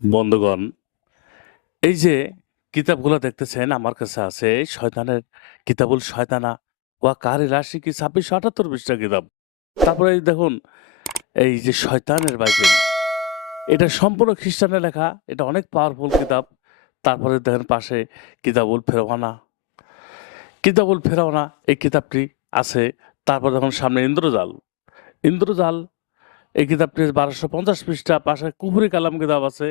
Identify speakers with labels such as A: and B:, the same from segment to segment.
A: বন্ধুগণ, এই যে কিতাবগুলো দেখতেছেন, আমার কাছে আছে, শয়তানের কিতাবুল শয়তানা, ওয়া কারি রাশি কি ছাব্বিশশো আটাত্তর পৃষ্ঠা কিতাব। তারপরে দেখুন, এই যে শয়তানের বাইবেল, এটা সম্পূর্ণ খ্রিস্টানের লেখা, এটা অনেক পাওয়ারফুল কিতাব। তারপরে দেখেন পাশে কিতাবুল ফেরওয়ানা কিতাবুল ফেরওয়ানা, এই কিতাবটি আছে। তারপর দেখুন সামনে ইন্দ্রজাল ইন্দ্রজাল এই কিতাবটি বারোশো পঞ্চাশ পৃষ্ঠা পাশে কুফরি কালাম কিতাব আছে।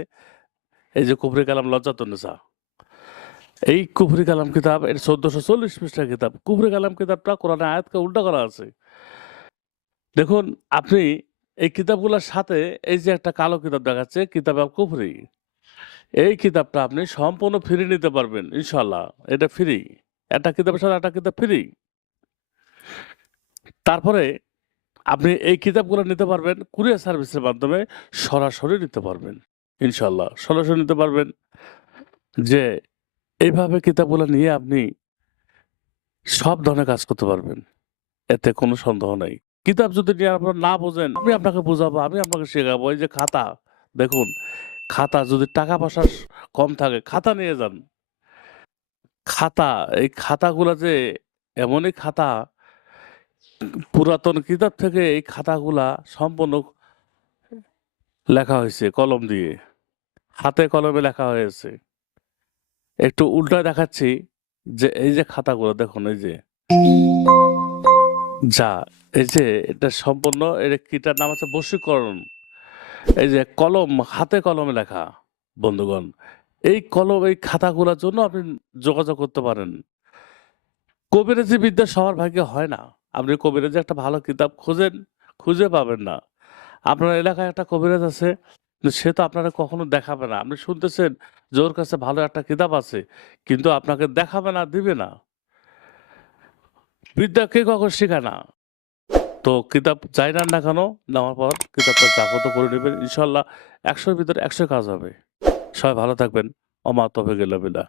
A: এই যে কুফরি কালাম লজ্জাতনিসা এই কুফরি কালাম কিতাব, এর চোদ্দশো চল্লিশ পৃষ্ঠা কিতাব, কুফরি কালাম কিতাবটা কোরআনে আয়াতকে উল্টা করা আছে। দেখুন, আপনি এই কিতাবগুলোর সাথে এই যে একটা কালো কিতাব দেখাচ্ছে, কিতাব আল কুফরি। এই কিতাবটা আপনি সম্পূর্ণ ফ্রি নিতে পারবেন ইনশাল্লাহ এটা ফ্রি একটা কিতাবের সাথে একটা কিতাব ফ্রি তারপরে আপনি এই কিতাবগুলো নিতে পারবেন, কুরিয়ার সার্ভিসের মাধ্যমে সরাসরি নিতে পারবেন ইনশাল্লাহ সরাসরি নিতে পারবেন যে এইভাবে কিতাবগুলো নিয়ে আপনি সব ধরনের কাজ করতে পারবেন, এতে কোনো সন্দেহ নাই। কিতাব যদি নিয়ে আপনারা না বোঝেন, আমি আপনাকে বোঝাবো, আমি আপনাকে শেখাবো। এই যে খাতা, দেখুন, খাতা যদি টাকা পয়সা কম থাকে, খাতা নিয়ে যান। খাতা, এই খাতাগুলো যে এমনই খাতা পুরাতন কিতাব থেকে এই খাতাগুলা সম্পূর্ণ লেখা হয়েছে, কলম দিয়ে। হাতে কলমে লেখা হয়েছে। একটু উল্টা দেখাচ্ছি যে এই যে খাতাগুলো, দেখুন এই যে। যা, এই যে এটা সম্পূর্ণ, এর কিটার নাম আছে বশীকরণ। এই যে কলম, হাতে কলমে লেখা, বন্ধুগণ। এই কলম, এই খাতাগুলোর জন্য আপনি যোগাযোগ করতে পারেন। কবিরাজি বিদ্যা সবার ভাগ্যে হয় না। আপনি কবিরাজি একটা ভালো কিতাব খুঁজেন খুঁজে পাবেন না। আপনার এলাকায় একটা কবিরাজ আছে সে তো আপনারা কখনো দেখাবে না। আপনি শুনতেছেন যে ওর কাছে ভালো একটা কিতাব আছে, কিন্তু আপনাকে দেখাবে না, দিবে না। বিদ্যা কে কখন শেখায় না। তো কিতাব চাই না না কেন নেওয়ার পর কিতাবটা জাগ্রত করে নেবেন। ইনশাল্লাহ একশোর ভিতরে একশো কাজ হবে। সবাই ভালো থাকবেন। অমা তবে গেল বিলা